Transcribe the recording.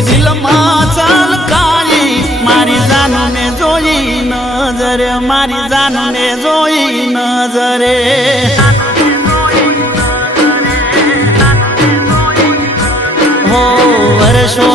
પછી દિલમાં છલકાઈ મારી જાનુને જોઈ નજરે મારી જાનુને જોઈ નજરે હો વર્ષો